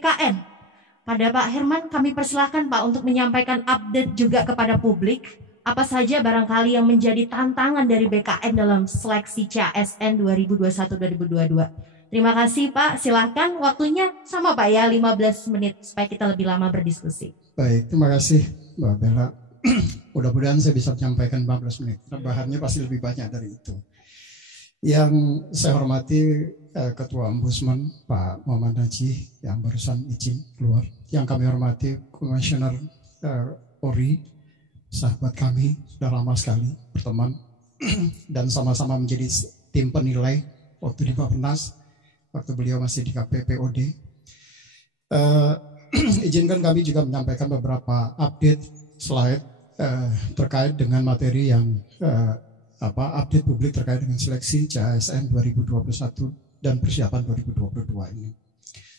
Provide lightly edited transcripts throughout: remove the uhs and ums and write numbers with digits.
BKN. Pada Pak Herman, kami persilahkan Pak untuk menyampaikan update juga kepada publik. Apa saja barangkali yang menjadi tantangan dari BKN dalam seleksi CASN 2021-2022. Terima kasih Pak, silahkan waktunya sama Pak ya, 15 menit supaya kita lebih lama berdiskusi. Baik, terima kasih Mbak Bella. Mudah-mudahan saya bisa menyampaikan 15 menit, bahannya pasti lebih banyak dari itu. Yang saya hormati Ketua Ombudsman Pak Muhammad Najih yang barusan izin keluar. Yang kami hormati Komisioner Polri, sahabat kami, sudah lama sekali berteman dan sama-sama menjadi tim penilai waktu di Bappenas, waktu beliau masih di KPPOD. Izinkan kami juga menyampaikan beberapa update slide terkait dengan materi yang update publik terkait dengan seleksi CASN 2021 dan persiapan 2022 ini.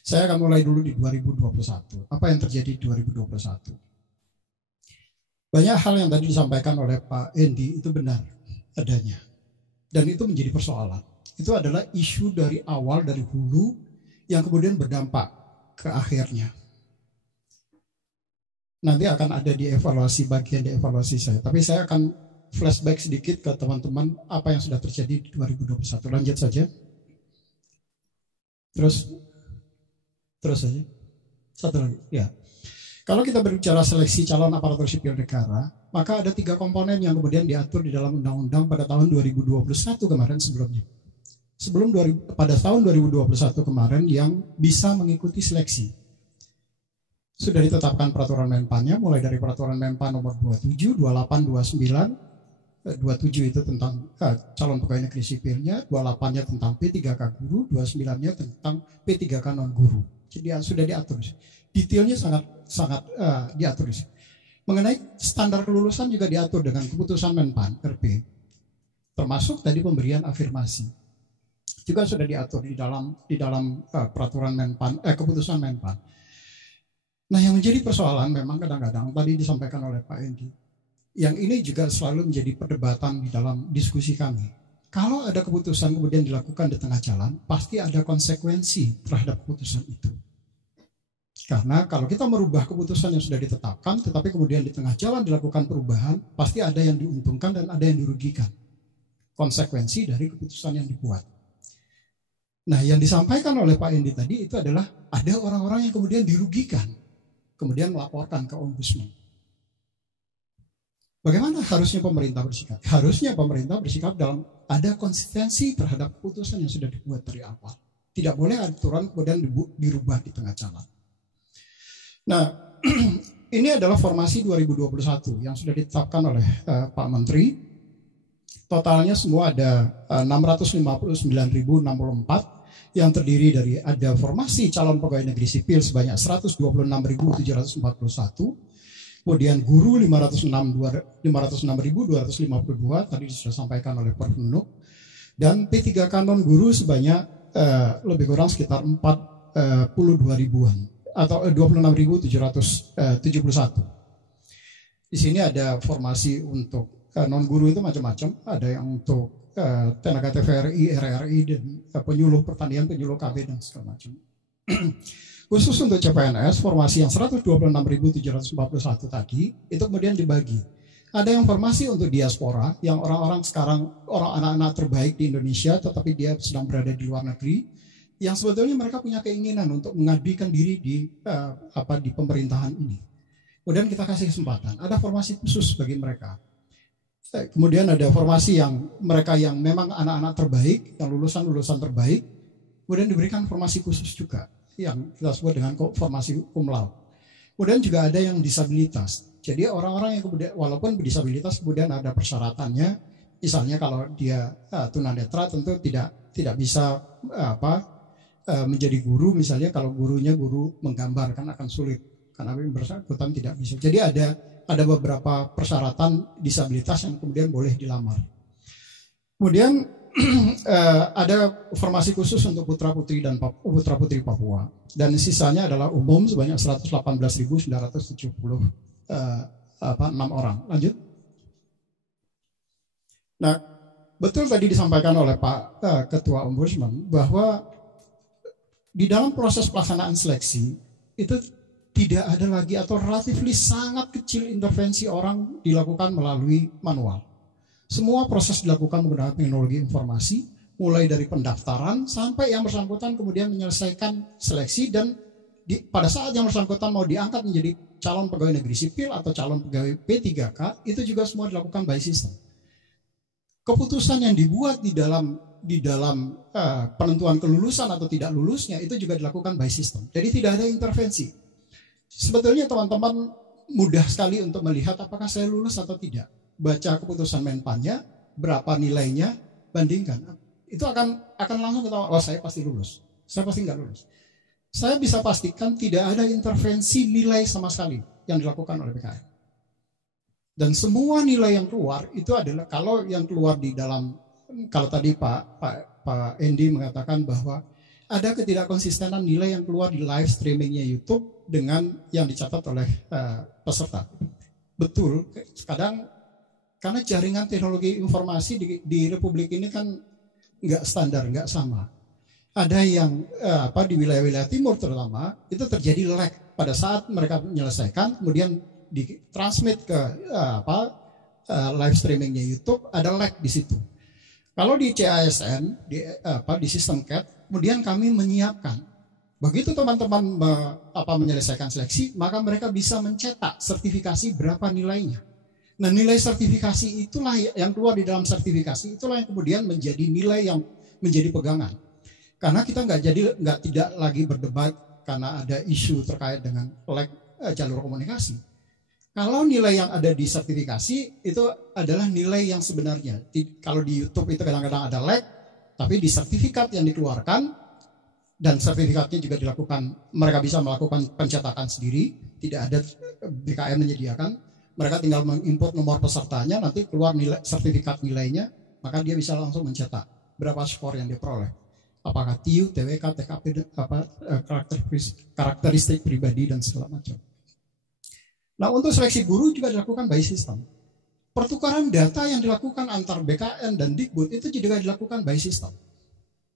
Saya akan mulai dulu di 2021. Apa yang terjadi di 2021? Banyak hal yang tadi disampaikan oleh Pak Endi itu benar adanya. Dan itu menjadi persoalan. Itu adalah isu dari awal, dari hulu, yang kemudian berdampak ke akhirnya. Nanti akan ada di evaluasi, bagian di evaluasi saya. Tapi saya akan flashback sedikit ke teman-teman apa yang sudah terjadi di 2021. Lanjut saja. Terus saja. Satu lagi. Ya. Kalau kita berbicara seleksi calon aparatur sipil negara, maka ada 3 komponen yang kemudian diatur di dalam undang-undang pada tahun 2021 kemarin sebelumnya. Pada tahun 2021 kemarin yang bisa mengikuti seleksi. Sudah ditetapkan peraturan Menpannya, mulai dari peraturan Menpan nomor 27, 28, 29, 27 itu tentang calon pegawai negeri sipilnya, 28-nya tentang P3K guru, 29-nya tentang P3K non guru. Jadi sudah diatur. Detailnya sangat diatur. Mengenai standar kelulusan juga diatur dengan keputusan Menpan RP, termasuk tadi pemberian afirmasi. Juga sudah diatur di dalam peraturan Menpan, keputusan Menpan. Nah, yang menjadi persoalan memang kadang-kadang tadi disampaikan oleh Pak Endi, yang ini juga selalu menjadi perdebatan di dalam diskusi kami. Kalau ada keputusan kemudian dilakukan di tengah jalan, pasti ada konsekuensi terhadap keputusan itu. Karena kalau kita merubah keputusan yang sudah ditetapkan, tetapi kemudian di tengah jalan dilakukan perubahan, pasti ada yang diuntungkan dan ada yang dirugikan. Konsekuensi dari keputusan yang dibuat. Nah, yang disampaikan oleh Pak Endi tadi itu adalah ada orang-orang yang kemudian dirugikan, kemudian melaporkan ke Ombudsman. Bagaimana harusnya pemerintah bersikap? Harusnya pemerintah bersikap dalam ada konsistensi terhadap keputusan yang sudah dibuat dari awal. Tidak boleh aturan kemudian dirubah di tengah jalan. Nah, ini adalah formasi 2021 yang sudah ditetapkan oleh Pak Menteri. Totalnya semua ada 659.064 yang terdiri dari ada formasi calon pegawai negeri sipil sebanyak 126.741, kemudian guru 506.252 tadi sudah disampaikan oleh Prof. Nunuk, dan P3K non guru sebanyak lebih kurang sekitar 42 ribuan atau 26.771. Di sini ada formasi untuk non guru itu macam-macam, ada yang untuk tenaga TVRI, RRI, dan penyuluh pertanian, penyuluh KB dan segala macam. Khusus untuk CPNS, formasi yang 126.741 tadi itu kemudian dibagi. Ada yang formasi untuk diaspora, yang orang-orang sekarang, orang anak-anak terbaik di Indonesia, tetapi dia sedang berada di luar negeri, yang sebetulnya mereka punya keinginan untuk mengabdikan diri di pemerintahan ini. Kemudian kita kasih kesempatan. Ada formasi khusus bagi mereka. Kemudian ada formasi yang mereka yang memang anak-anak terbaik, yang lulusan-lulusan terbaik, kemudian diberikan formasi khusus juga, yang kita sebut dengan formasi cum laude. Kemudian juga ada yang disabilitas. Jadi orang-orang yang kemudian walaupun berdisabilitas kemudian ada persyaratannya, misalnya kalau dia tunanetra tentu tidak bisa menjadi guru, misalnya kalau gurunya guru menggambar kan akan sulit karena bersangkutan tidak bisa. Jadi ada beberapa persyaratan disabilitas yang kemudian boleh dilamar. Kemudian ada formasi khusus untuk putra-putri dan putra-putri Papua, dan sisanya adalah umum sebanyak 118.976 orang. Lanjut. Nah, betul tadi disampaikan oleh Pak Ketua Ombudsman bahwa di dalam proses pelaksanaan seleksi itu tidak ada lagi atau relatifly sangat kecil intervensi orang dilakukan melalui manual. Semua proses dilakukan menggunakan teknologi informasi, mulai dari pendaftaran sampai yang bersangkutan kemudian menyelesaikan seleksi dan pada saat yang bersangkutan mau diangkat menjadi calon pegawai negeri sipil atau calon pegawai P3K, itu juga semua dilakukan by system. Keputusan yang dibuat di dalam penentuan kelulusan atau tidak lulusnya itu juga dilakukan by system. Jadi tidak ada intervensi. Sebetulnya teman-teman mudah sekali untuk melihat apakah saya lulus atau tidak. Baca keputusan Menpannya, berapa nilainya, bandingkan. Itu akan langsung ketahuan, oh saya pasti lulus, saya pasti nggak lulus. Saya bisa pastikan tidak ada intervensi nilai sama sekali yang dilakukan oleh BKN. Dan semua nilai yang keluar itu adalah, kalau yang keluar di dalam, kalau tadi Pak Andy mengatakan bahwa ada ketidakkonsistenan nilai yang keluar di live streamingnya YouTube dengan yang dicatat oleh peserta. Betul, kadang karena jaringan teknologi informasi di Republik ini kan nggak standar, nggak sama. Ada yang di wilayah-wilayah timur terutama itu terjadi lag pada saat mereka menyelesaikan, kemudian ditransmit ke live streamingnya YouTube, ada lag di situ. Kalau di CASN, di sistem CAT, kemudian kami menyiapkan. Begitu teman-teman menyelesaikan seleksi, maka mereka bisa mencetak sertifikasi berapa nilainya. Nah, nilai sertifikasi itulah yang keluar di dalam sertifikasi, itulah yang kemudian menjadi nilai yang menjadi pegangan. Karena kita tidak lagi berdebat karena ada isu terkait dengan jalur komunikasi. Kalau nilai yang ada di sertifikasi itu adalah nilai yang sebenarnya. Kalau di YouTube itu kadang-kadang ada lag, tapi di sertifikat yang dikeluarkan, dan sertifikatnya juga dilakukan, mereka bisa melakukan pencetakan sendiri, tidak ada BKN menyediakan, mereka tinggal mengimport nomor pesertanya, nanti keluar sertifikat nilainya, maka dia bisa langsung mencetak berapa skor yang diperoleh. Apakah TIU, TWK, TKP, karakteristik pribadi, dan segala macam. Nah, untuk seleksi guru juga dilakukan by system. Pertukaran data yang dilakukan antar BKN dan Dikbud itu juga dilakukan by system.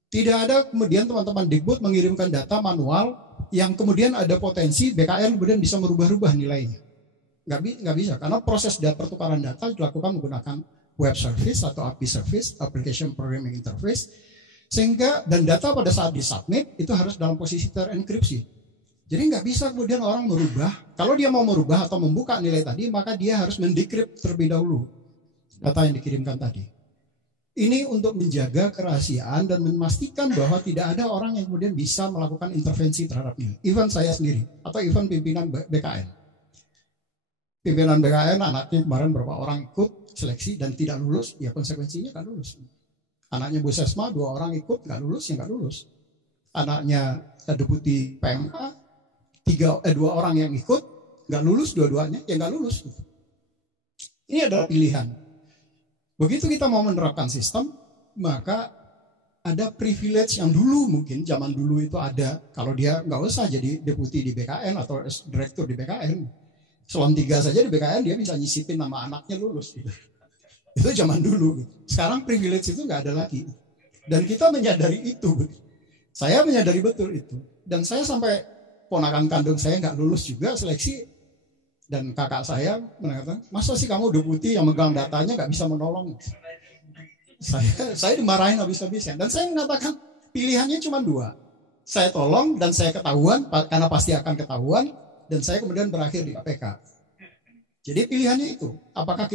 Tidak ada kemudian teman-teman Dikbud mengirimkan data manual yang kemudian ada potensi BKN kemudian bisa merubah-rubah nilainya. Nggak bisa, karena proses pertukaran data dilakukan menggunakan web service atau API service, application programming interface, sehingga dan data pada saat disubmit itu harus dalam posisi terenkripsi. Jadi nggak bisa kemudian orang merubah. Kalau dia mau merubah atau membuka nilai tadi, maka dia harus mendekrip terlebih dahulu data yang dikirimkan tadi. Ini untuk menjaga kerahasiaan dan memastikan bahwa tidak ada orang yang kemudian bisa melakukan intervensi terhadap nilai. Even saya sendiri atau even pimpinan BKN. Pimpinan BKN anaknya kemarin berapa orang ikut seleksi dan tidak lulus, ya konsekuensinya kan lulus. Anaknya Bu Sesma 2 orang ikut nggak lulus, ya nggak lulus. Anaknya Deputi PMK 2 orang yang ikut nggak lulus, dua-duanya ya nggak lulus. Ini adalah pilihan. Begitu kita mau menerapkan sistem, maka ada privilege yang dulu mungkin zaman dulu itu ada. Kalau dia nggak usah jadi deputi di BKN atau direktur di BKN, selon 3 saja di BKN dia bisa nyisipin nama anaknya lulus. Gitu. Itu zaman dulu. Sekarang privilege itu nggak ada lagi. Dan kita menyadari itu. Saya menyadari betul itu. Dan saya sampai ponakan kandung saya nggak lulus juga seleksi. Dan kakak saya mengatakan, masa sih kamu deputi yang megang datanya nggak bisa menolong? Saya dimarahin habis-habisan. Dan saya mengatakan pilihannya cuma 2. Saya tolong dan saya ketahuan, karena pasti akan ketahuan. Dan saya kemudian berakhir di KPK. Jadi pilihannya itu. Apakah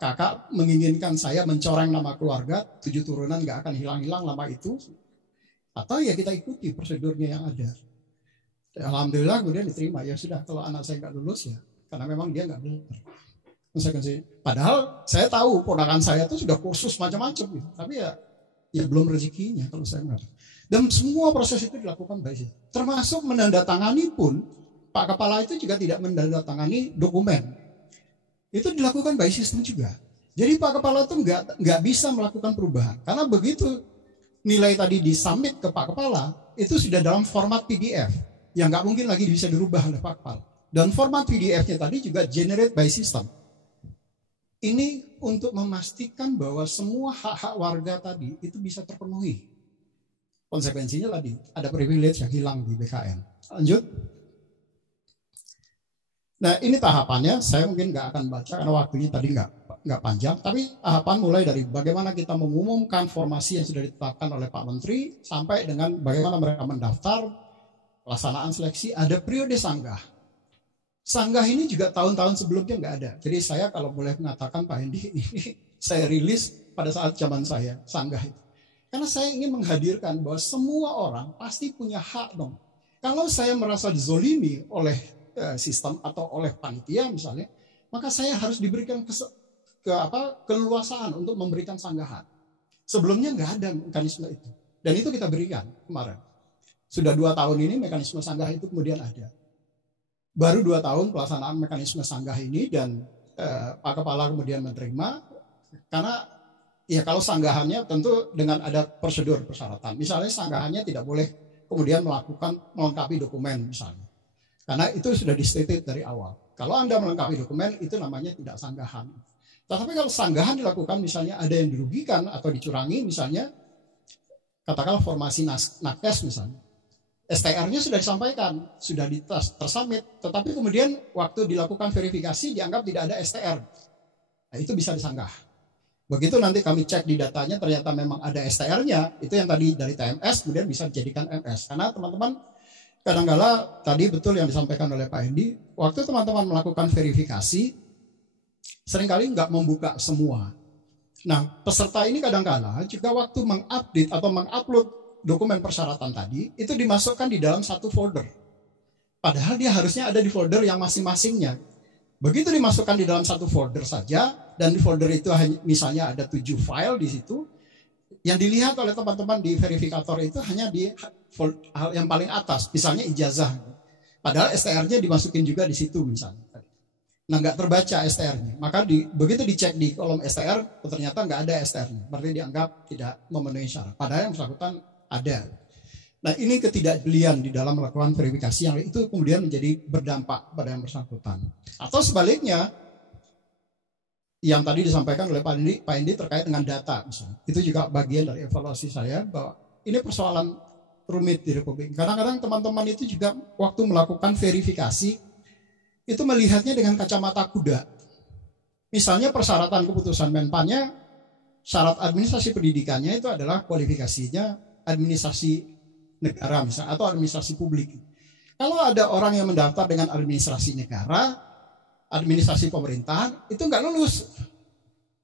kakak menginginkan saya mencoreng nama keluarga, 7 turunan nggak akan hilang-hilang lama itu? Atau ya kita ikuti prosedurnya yang ada. Alhamdulillah kemudian diterima. Ya sudah, kalau anak saya nggak lulus ya karena memang dia nggak benar. Padahal saya tahu ponakan saya itu sudah kursus macam-macam gitu. Tapi ya belum rezekinya kalau saya mengatakan. Dan semua proses itu dilakukan baik. Termasuk menandatangani pun Pak Kepala itu juga tidak menandatangani dokumen. Itu dilakukan by system juga. Jadi Pak Kepala itu nggak bisa melakukan perubahan karena begitu nilai tadi disubmit ke Pak Kepala itu sudah dalam format PDF. Yang nggak mungkin lagi bisa dirubah oleh Pak Kepala. Dan format PDF-nya tadi juga generate by system. Ini untuk memastikan bahwa semua hak-hak warga tadi itu bisa terpenuhi. Konsekuensinya tadi ada privilege yang hilang di BKN. Lanjut. Nah ini tahapannya, saya mungkin nggak akan baca karena waktunya tadi nggak panjang. Tapi tahapan mulai dari bagaimana kita mengumumkan formasi yang sudah ditetapkan oleh Pak Menteri sampai dengan bagaimana mereka mendaftar, pelaksanaan seleksi, ada periode sanggah. Sanggah ini juga tahun-tahun sebelumnya nggak ada. Jadi saya kalau boleh mengatakan Pak Hendi, ini saya rilis pada saat zaman saya sanggah itu. Karena saya ingin menghadirkan bahwa semua orang pasti punya hak dong. Kalau saya merasa dizolimi oleh sistem atau oleh panitia misalnya, maka saya harus diberikan keleluasaan untuk memberikan sanggahan. Sebelumnya nggak ada mekanisme itu. Dan itu kita berikan kemarin. Sudah 2 tahun ini mekanisme sanggah itu kemudian ada. Baru 2 tahun pelaksanaan mekanisme sanggah ini dan Pak Kepala kemudian menerima, karena ya kalau sanggahannya tentu dengan ada prosedur persyaratan. Misalnya sanggahannya tidak boleh kemudian melengkapi dokumen misalnya. Karena itu sudah di-stated dari awal. Kalau Anda melengkapi dokumen itu namanya tidak sanggahan. Tetapi kalau sanggahan dilakukan misalnya ada yang dirugikan atau dicurangi misalnya, katakanlah formasi nakes misalnya. STR-nya sudah disampaikan, sudah tersubmit, tetapi kemudian waktu dilakukan verifikasi dianggap tidak ada STR. Nah, itu bisa disanggah. Begitu nanti kami cek di datanya ternyata memang ada STR-nya, itu yang tadi dari TMS kemudian bisa dijadikan MS. Karena teman-teman kadang-kala tadi betul yang disampaikan oleh Pak Hendi, waktu teman-teman melakukan verifikasi seringkali nggak membuka semua. Nah, peserta ini kadang-kala juga waktu mengupdate atau mengupload dokumen persyaratan tadi, itu dimasukkan di dalam satu folder. Padahal dia harusnya ada di folder yang masing-masingnya. Begitu dimasukkan di dalam satu folder saja, dan di folder itu misalnya ada 7 file di situ, yang dilihat oleh teman-teman di verifikator itu hanya di yang paling atas, misalnya ijazah. Padahal STR-nya dimasukin juga di situ misalnya. Nah nggak terbaca STR-nya, maka begitu dicek di kolom STR, ternyata nggak ada STR-nya, berarti dianggap tidak memenuhi syarat. Padahal yang bersangkutan ada. Nah ini ketidakjelian di dalam melakukan verifikasi yang itu kemudian menjadi berdampak pada yang bersangkutan. Atau sebaliknya, yang tadi disampaikan oleh Pak Hendi terkait dengan data misalnya. Itu juga bagian dari evaluasi saya bahwa ini persoalan rumit di Republik. Kadang-kadang teman-teman itu juga waktu melakukan verifikasi itu melihatnya dengan kacamata kuda. Misalnya persyaratan keputusan Menpannya, syarat administrasi pendidikannya itu adalah kualifikasinya administrasi negara misalnya atau administrasi publik. Kalau ada orang yang mendaftar dengan administrasi negara, administrasi pemerintahan, itu nggak lulus.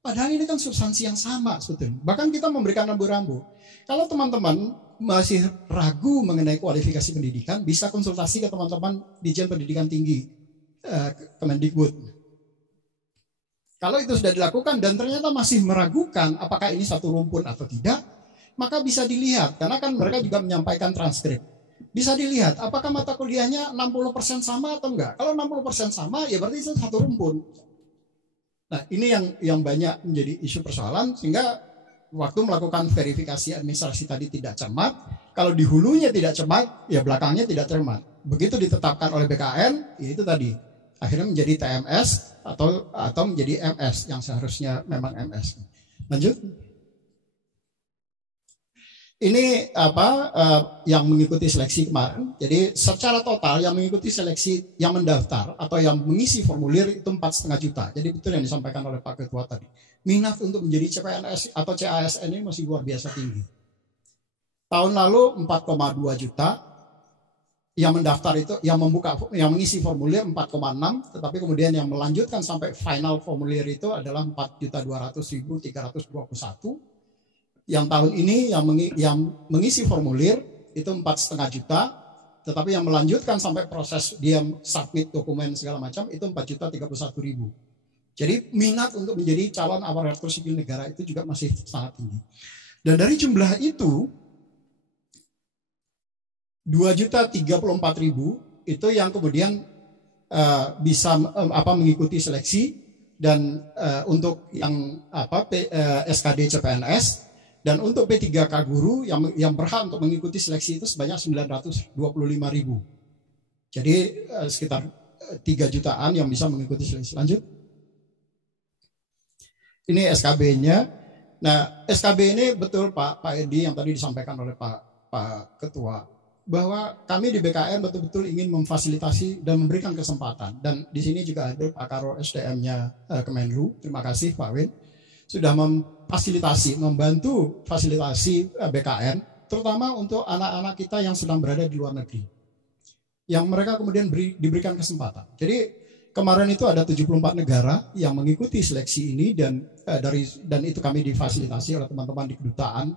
Padahal ini kan substansi yang sama sebetulnya. Bahkan kita memberikan rambu-rambu. Kalau teman-teman masih ragu mengenai kualifikasi pendidikan, bisa konsultasi ke teman-teman Ditjen Pendidikan Tinggi, Kemendikbud. Kalau itu sudah dilakukan dan ternyata masih meragukan apakah ini satu rumpun atau tidak, maka bisa dilihat, karena kan mereka juga menyampaikan transkrip. Bisa dilihat apakah mata kuliahnya 60% sama atau enggak. Kalau 60% sama ya berarti itu satu rumpun. Nah ini yang banyak menjadi isu persoalan, sehingga waktu melakukan verifikasi administrasi tadi tidak cermat. Kalau di hulunya tidak cermat, ya belakangnya tidak cermat. Begitu ditetapkan oleh BKN, ya itu tadi akhirnya menjadi TMS atau menjadi MS yang seharusnya memang MS. Lanjut. Ini yang mengikuti seleksi kemarin. Jadi secara total yang mengikuti seleksi, yang mendaftar atau yang mengisi formulir itu 4,5 juta. Jadi betul yang disampaikan oleh Pak Ketua tadi. Minat untuk menjadi CPNS atau CASN ini masih luar biasa tinggi. Tahun lalu 4,2 juta. Yang mendaftar itu, yang mengisi formulir 4,6, tetapi kemudian yang melanjutkan sampai final formulir itu adalah 4.200.321. Yang tahun ini yang mengisi formulir itu 4,5 juta, tetapi yang melanjutkan sampai proses dia submit dokumen segala macam itu 4.031.000. Jadi minat untuk menjadi calon aparatur sipil negara itu juga masih sangat tinggi. Dan dari jumlah itu 2.034.000 itu yang kemudian bisa mengikuti seleksi dan untuk yang SKD CPNS. Dan untuk P3K guru yang berhak untuk mengikuti seleksi itu sebanyak 925.000. Jadi sekitar 3 jutaan yang bisa mengikuti seleksi. Lanjut. Ini SKB-nya. Nah, SKB ini betul Pak Edi yang tadi disampaikan oleh Pak Ketua. bahwa kami di BKN betul-betul ingin memfasilitasi dan memberikan kesempatan. Dan di sini juga ada Pak Karo SDM-nya Kemenlu. Terima kasih Pak Win sudah membantu fasilitasi BKN, terutama untuk anak-anak kita yang sedang berada di luar negeri, yang mereka kemudian diberikan kesempatan. Jadi kemarin itu ada 74 negara yang mengikuti seleksi ini, dan itu kami difasilitasi oleh teman-teman di kedutaan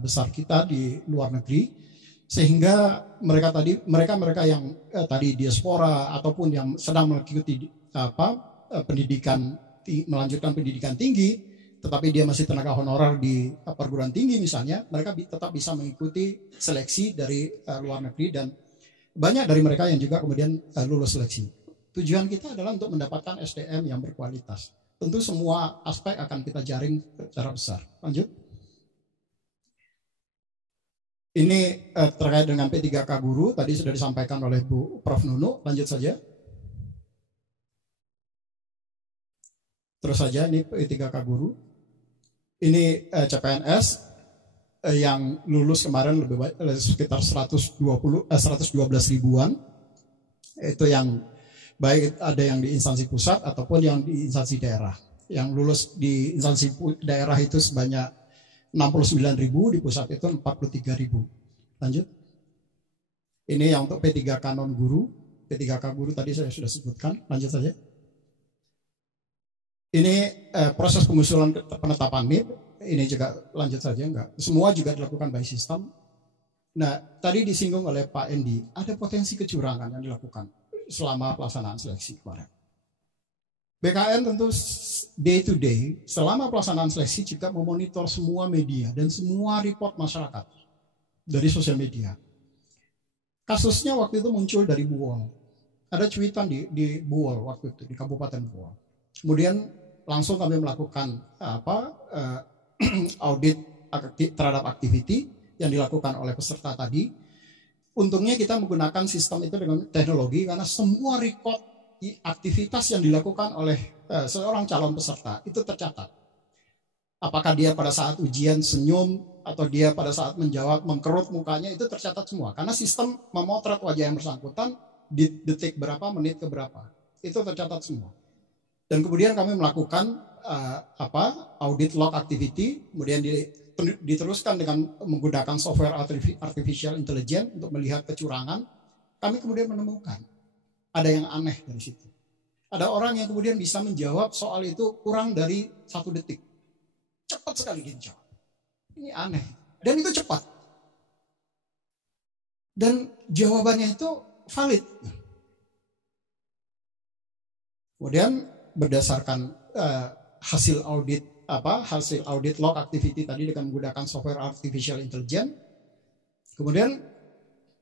besar kita di luar negeri, sehingga mereka yang tadi diaspora ataupun yang sedang mengikuti melanjutkan pendidikan tinggi, tetapi dia masih tenaga honorer di perguruan tinggi misalnya, mereka tetap bisa mengikuti seleksi dari luar negeri, dan banyak dari mereka yang juga kemudian lulus seleksi. Tujuan kita adalah untuk mendapatkan SDM yang berkualitas. Tentu semua aspek akan kita jaring secara besar. Lanjut. Ini terkait dengan P3K Guru, tadi sudah disampaikan oleh Bu Prof. Nunu. Lanjut saja. Terus saja, ini P3K Guru. Ini CPNS yang lulus kemarin lebih banyak, sekitar 112 ribuan. Itu yang baik ada yang di instansi pusat ataupun yang di instansi daerah. Yang lulus di instansi daerah itu sebanyak 69 ribu, di pusat itu 43 ribu. Lanjut. Ini yang untuk P3K non guru. P3K guru tadi saya sudah sebutkan. Lanjut saja. Ini proses pengusulan penetapan NIP. Ini juga lanjut saja, enggak. Semua juga dilakukan by system. Nah, tadi disinggung oleh Pak Endi, ada potensi kecurangan yang dilakukan selama pelaksanaan seleksi kemarin. BKN tentu day to day, selama pelaksanaan seleksi juga memonitor semua media dan semua report masyarakat dari sosial media. Kasusnya waktu itu muncul dari Buol. Ada cuitan di Buol waktu itu, di Kabupaten Buol. Kemudian langsung kami melakukan audit terhadap aktiviti yang dilakukan oleh peserta tadi. Untungnya kita menggunakan sistem itu dengan teknologi, karena semua record aktivitas yang dilakukan oleh seorang calon peserta itu tercatat. Apakah dia pada saat ujian senyum, atau dia pada saat menjawab mengkerut mukanya, itu tercatat semua. Karena sistem memotret wajah yang bersangkutan di detik berapa, menit ke berapa. Itu tercatat semua. Dan kemudian kami melakukan audit log activity, kemudian diteruskan dengan menggunakan software artificial intelligence untuk melihat kecurangan. Kami kemudian menemukan ada yang aneh dari situ. Ada orang yang kemudian bisa menjawab soal itu kurang dari 1 detik. Cepat sekali dia jawab. Ini aneh. Dan itu cepat. Dan jawabannya itu valid. Kemudian berdasarkan hasil audit log activity tadi dengan menggunakan software artificial intelligence, kemudian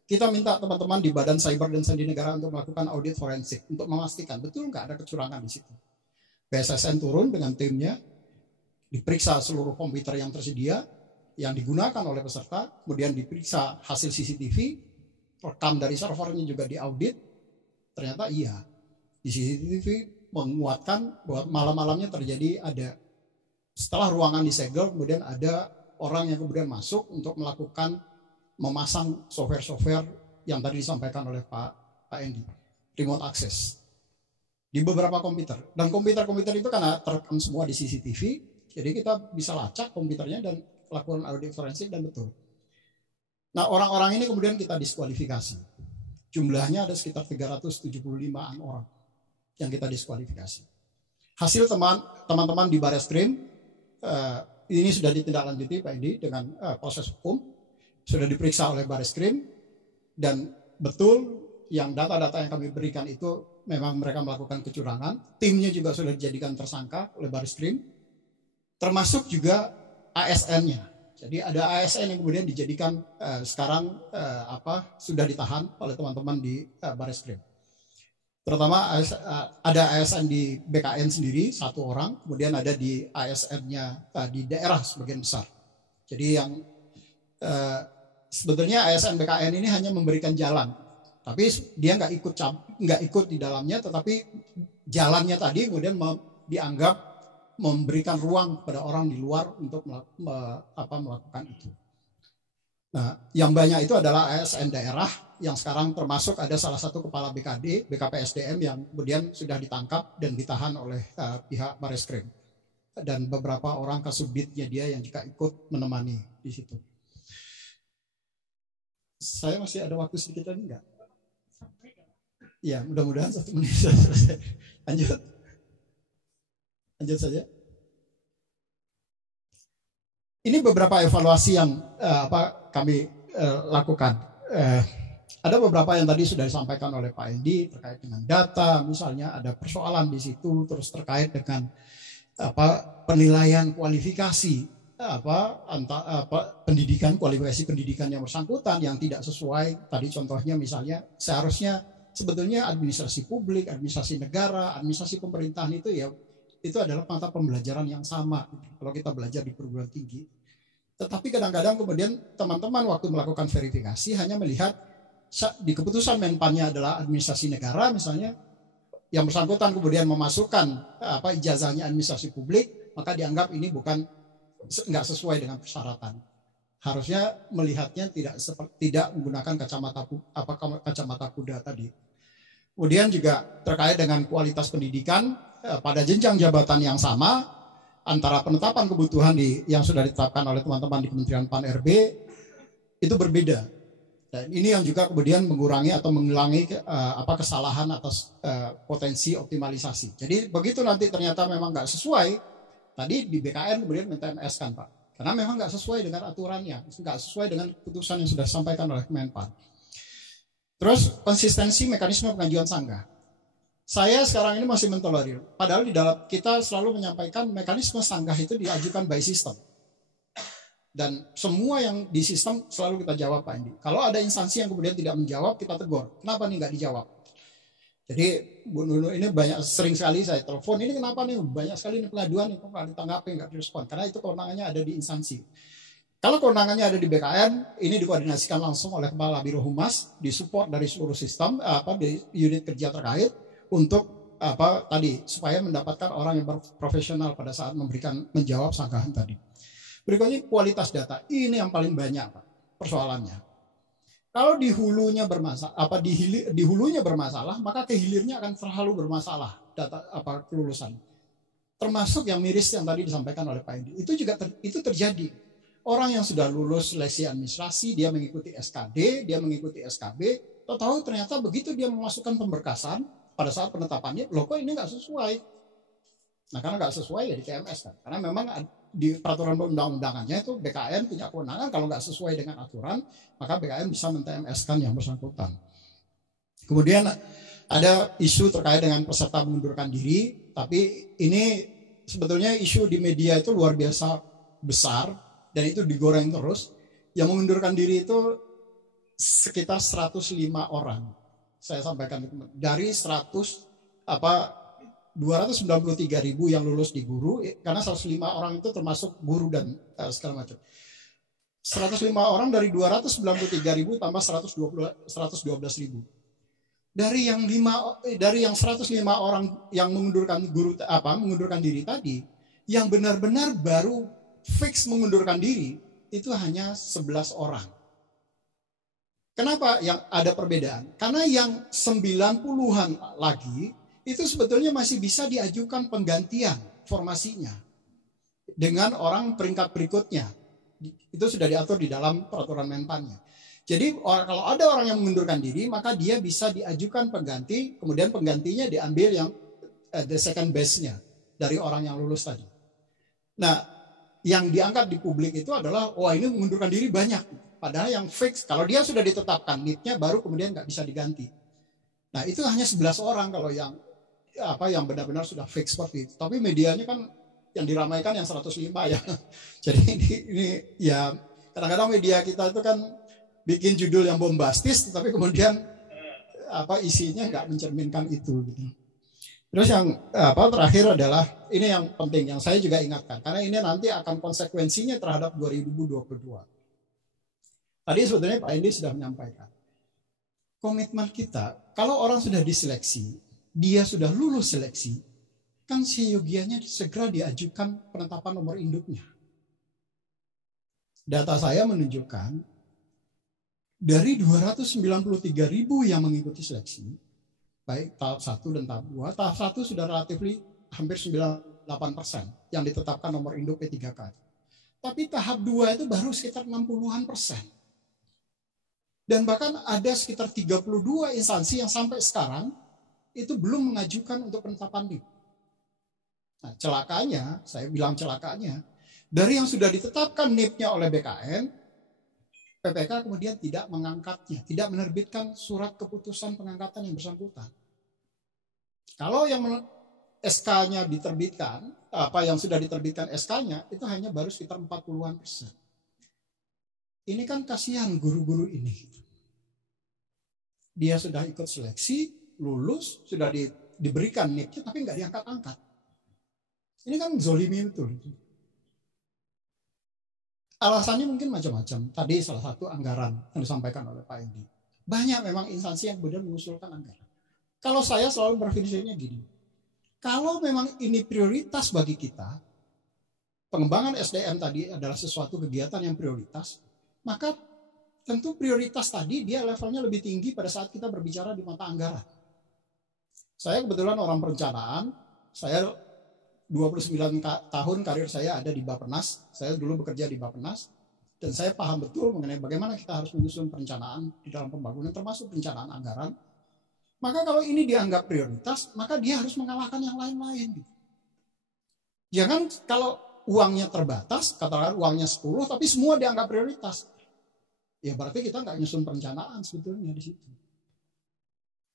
kita minta teman-teman di Badan Cyber dan Sandi Negara untuk melakukan audit forensik untuk memastikan betul nggak ada kecurangan di situ. BSSN turun dengan timnya, diperiksa seluruh komputer yang tersedia yang digunakan oleh peserta, kemudian diperiksa hasil CCTV, rekam dari servernya juga diaudit. Ternyata iya, di CCTV menguatkan bahwa malam-malamnya terjadi setelah ruangan disegel, kemudian ada orang yang kemudian masuk untuk melakukan memasang software-software yang tadi disampaikan oleh Pak Endi, remote access di beberapa komputer. Dan komputer-komputer itu karena terekam semua di CCTV, jadi kita bisa lacak komputernya dan lakukan audit forensik, dan betul. Nah, orang-orang ini kemudian kita diskualifikasi. Jumlahnya ada sekitar 375-an orang yang kita diskualifikasi. Hasil teman-teman di Bareskrim ini sudah ditindaklanjuti Pak Endi dengan proses hukum, sudah diperiksa oleh Bareskrim, dan betul yang data-data yang kami berikan itu memang mereka melakukan kecurangan. Timnya juga sudah dijadikan tersangka oleh Bareskrim, termasuk juga ASN-nya. Jadi ada ASN yang kemudian dijadikan sekarang sudah ditahan oleh teman-teman di Bareskrim. Terutama ada ASN di BKN sendiri 1 orang, kemudian ada di ASN-nya di daerah sebagian besar. Jadi yang sebetulnya ASN BKN ini hanya memberikan jalan, tapi dia nggak ikut di dalamnya, tetapi jalannya tadi kemudian dianggap memberikan ruang kepada orang di luar untuk melakukan itu. Nah, yang banyak itu adalah ASN daerah yang sekarang termasuk ada salah satu kepala BKD, BKPSDM yang kemudian sudah ditangkap dan ditahan oleh pihak Bareskrim. Dan beberapa orang kasubditnya dia yang juga ikut menemani di situ. Saya masih ada waktu sedikit lagi enggak? Ya, mudah-mudahan 1 menit sudah selesai. Lanjut saja. Ini beberapa evaluasi yang kami lakukan. Ada beberapa yang tadi sudah disampaikan oleh Pak Endi terkait dengan data, misalnya ada persoalan di situ, terus terkait dengan penilaian kualifikasi pendidikan, kualifikasi pendidikan yang bersangkutan yang tidak sesuai. Tadi contohnya misalnya seharusnya sebetulnya administrasi publik, administrasi negara, administrasi pemerintahan itu adalah mata pembelajaran yang sama kalau kita belajar di perguruan tinggi. Tetapi kadang-kadang kemudian teman-teman waktu melakukan verifikasi hanya melihat di keputusan Menpannya adalah administrasi negara misalnya, yang bersangkutan kemudian memasukkan ijazahnya administrasi publik, maka dianggap ini nggak sesuai dengan persyaratan. Harusnya melihatnya tidak menggunakan kacamata kuda tadi. Kemudian juga terkait dengan kualitas pendidikan pada jenjang jabatan yang sama antara penetapan kebutuhan yang sudah ditetapkan oleh teman-teman di Kementerian Pan-RB itu berbeda. Dan ini yang juga kemudian mengurangi atau mengulangi kesalahan atas potensi optimalisasi. Jadi begitu nanti ternyata memang nggak sesuai, tadi di BKN kemudian men-TMS kan Pak, karena memang nggak sesuai dengan aturannya, nggak sesuai dengan keputusan yang sudah disampaikan oleh Menpan. Terus konsistensi mekanisme pengajuan sanggah. Saya sekarang ini masih mentolerir, padahal di dalam kita selalu menyampaikan mekanisme sanggah itu diajukan by system. Dan semua yang di sistem selalu kita jawab Pak Indi. Kalau ada instansi yang kemudian tidak menjawab, kita tegur. Kenapa nih nggak dijawab? Jadi Bu Nunu ini sering sekali saya telepon, ini kenapa nih banyak sekali nih pengaduan, kok nggak ditanggapi, nggak direspon. Karena itu kewenangannya ada di instansi. Kalau kewenangannya ada di BKN, ini dikoordinasikan langsung oleh Kepala Biro Humas, disupport dari seluruh sistem, di unit kerja terkait, untuk supaya mendapatkan orang yang berprofesional pada saat menjawab sanggahan tadi. Berikutnya kualitas data. Ini yang paling banyak Pak, persoalannya. Kalau di hulunya bermasalah, maka ke hilirnya akan selalu bermasalah data kelulusan. Termasuk yang miris yang tadi disampaikan oleh Pak Edi. Itu terjadi. Orang yang sudah lulus seleksi administrasi, dia mengikuti SKD, dia mengikuti SKB, tahu ternyata begitu dia memasukkan pemberkasan pada saat penetapannya, loh kok ini nggak sesuai. Nah karena nggak sesuai ya di TMS kan. Karena memang di peraturan undang-undangannya itu BKN punya kewenangan kalau nggak sesuai dengan aturan, maka BKN bisa men-TMS-kan yang bersangkutan. Kemudian ada isu terkait dengan peserta mengundurkan diri, tapi ini sebetulnya isu di media itu luar biasa besar dan itu digoreng terus. Yang mengundurkan diri itu sekitar 105 orang. Saya sampaikan dari 293.000 yang lulus di guru, karena 105 orang itu termasuk guru dan segala macam. 105 orang dari 293.000 tambah 112.000. Dari yang 105 orang yang mengundurkan diri tadi, yang benar-benar baru fix mengundurkan diri itu hanya 11 orang. Kenapa yang ada perbedaan? Karena yang 90-an lagi itu sebetulnya masih bisa diajukan penggantian formasinya dengan orang peringkat berikutnya. Itu sudah diatur di dalam peraturan Menpannya. Jadi kalau ada orang yang mengundurkan diri, maka dia bisa diajukan pengganti, kemudian penggantinya diambil yang the second base-nya dari orang yang lulus tadi. Nah, yang diangkat di publik itu adalah, ini mengundurkan diri banyak. Padahal yang fix, kalau dia sudah ditetapkan NIT-nya baru kemudian nggak bisa diganti. Nah itu hanya 11 orang kalau yang benar-benar sudah fix seperti itu. Tapi medianya kan yang diramaikan yang 105 ya. Jadi ini ya kadang-kadang media kita itu kan bikin judul yang bombastis, tapi kemudian isinya nggak mencerminkan itu. Gitu. Terus yang terakhir adalah ini yang penting yang saya juga ingatkan karena ini nanti akan konsekuensinya terhadap 2022. Tadi sebetulnya Pak Endi sudah menyampaikan. Komitmen kita, kalau orang sudah diseleksi, dia sudah lulus seleksi, kan seyogianya segera diajukan penetapan nomor induknya. Data saya menunjukkan Dari 293.000 yang mengikuti seleksi, baik tahap 1 dan tahap 2, tahap 1 sudah relatif hampir 98% yang ditetapkan nomor induk P3K. Tapi tahap 2 itu baru sekitar 60-an%. Dan bahkan ada sekitar 32 instansi yang sampai sekarang itu belum mengajukan untuk penetapan NIP. Nah, celakanya, saya bilang celakanya, dari yang sudah ditetapkan NIP-nya oleh BKN, PPK kemudian tidak mengangkatnya, tidak menerbitkan surat keputusan pengangkatan yang bersangkutan. Kalau yang SK-nya diterbitkan, yang sudah diterbitkan SK-nya, itu hanya baru sekitar 40-an%. Ini kan kasihan guru-guru ini. Dia sudah ikut seleksi, lulus, sudah diberikan NIP-nya, tapi nggak diangkat-angkat. Ini kan zolimi betul. Alasannya mungkin macam-macam. Tadi salah satu anggaran yang disampaikan oleh Pak Edi. Banyak memang instansi yang kemudian mengusulkan anggaran. Kalau saya selalu berpikirnya gini, kalau memang ini prioritas bagi kita, pengembangan SDM tadi adalah sesuatu kegiatan yang prioritas, maka tentu prioritas tadi dia levelnya lebih tinggi pada saat kita berbicara di mata anggaran. Saya kebetulan orang perencanaan, saya 29 tahun karir saya ada di Bappenas, saya dulu bekerja di Bappenas, dan saya paham betul mengenai bagaimana kita harus menyusun perencanaan di dalam pembangunan, termasuk perencanaan anggaran. Maka kalau ini dianggap prioritas, maka dia harus mengalahkan yang lain-lain. Jangan kalau uangnya terbatas, katakan uangnya 10, tapi semua dianggap prioritas. Ya berarti kita nggak nyusun perencanaan sebetulnya di situ.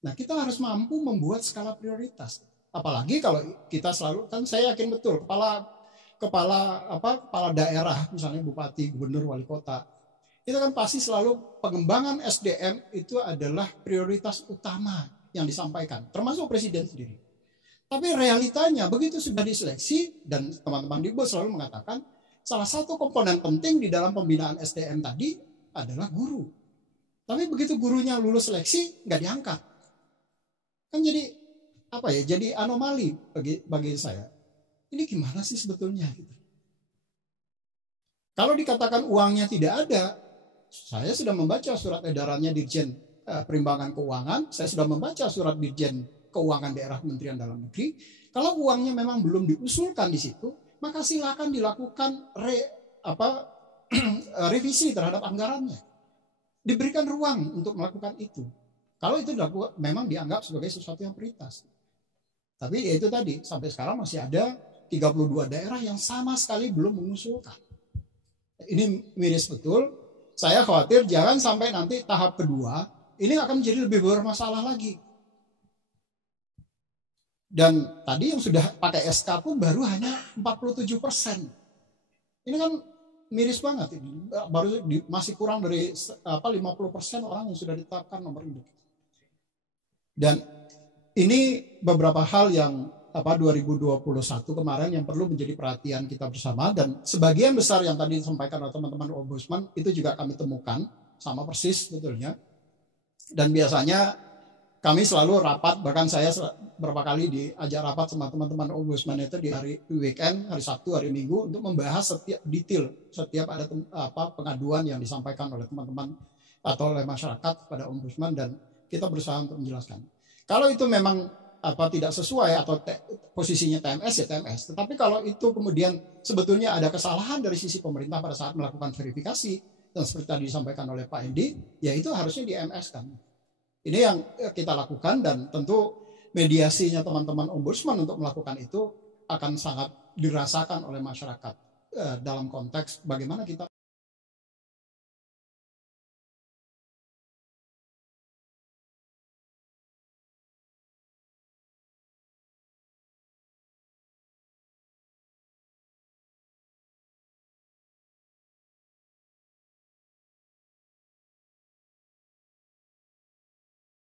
Nah kita harus mampu membuat skala prioritas. Apalagi kalau kita selalu, kan saya yakin betul kepala daerah, misalnya bupati, gubernur, wali kota, itu kan pasti selalu pengembangan SDM itu adalah prioritas utama yang disampaikan, termasuk presiden sendiri. Tapi realitanya begitu sudah diseleksi, dan teman-teman di BOS selalu mengatakan salah satu komponen penting di dalam pembinaan SDM tadi adalah guru. Tapi begitu gurunya lulus seleksi nggak diangkat, kan jadi jadi anomali bagi saya. Ini gimana sih sebetulnya? Gitu. Kalau dikatakan uangnya tidak ada, saya sudah membaca surat edarannya Dirjen Perimbangan Keuangan, saya sudah membaca surat Dirjen Keuangan Daerah Kementerian Dalam Negeri. Kalau uangnya memang belum diusulkan di situ, maka silakan dilakukan revisi terhadap anggarannya. Diberikan ruang untuk melakukan itu. Kalau itu memang dianggap sebagai sesuatu yang prioritas. Tapi ya itu tadi, sampai sekarang masih ada 32 daerah yang sama sekali belum mengusulkan. Ini miris betul. Saya khawatir jangan sampai nanti tahap kedua, ini akan menjadi lebih bermasalah lagi. Dan tadi yang sudah pakai SK pun baru hanya 47%. Ini kan miris banget. Ini baru masih kurang dari 50% orang yang sudah ditetapkan nomor induk. Dan ini beberapa hal yang 2021 kemarin yang perlu menjadi perhatian kita bersama, dan sebagian besar yang tadi disampaikan oleh teman-teman Ombudsman itu juga kami temukan sama persis betulnya. Dan biasanya kami selalu rapat, bahkan saya beberapa kali diajak rapat sama teman-teman Ombudsman itu di hari weekend, hari Sabtu, hari Minggu, untuk membahas setiap detail, setiap ada pengaduan yang disampaikan oleh teman-teman atau oleh masyarakat pada Ombudsman, dan kita berusaha untuk menjelaskan. Kalau itu memang tidak sesuai atau posisinya TMS ya TMS. Tetapi kalau itu kemudian sebetulnya ada kesalahan dari sisi pemerintah pada saat melakukan verifikasi, dan seperti tadi disampaikan oleh Pak Endi, ya itu harusnya di MS kan. Ini yang kita lakukan, dan tentu mediasinya teman-teman Ombudsman untuk melakukan itu akan sangat dirasakan oleh masyarakat dalam konteks bagaimana kita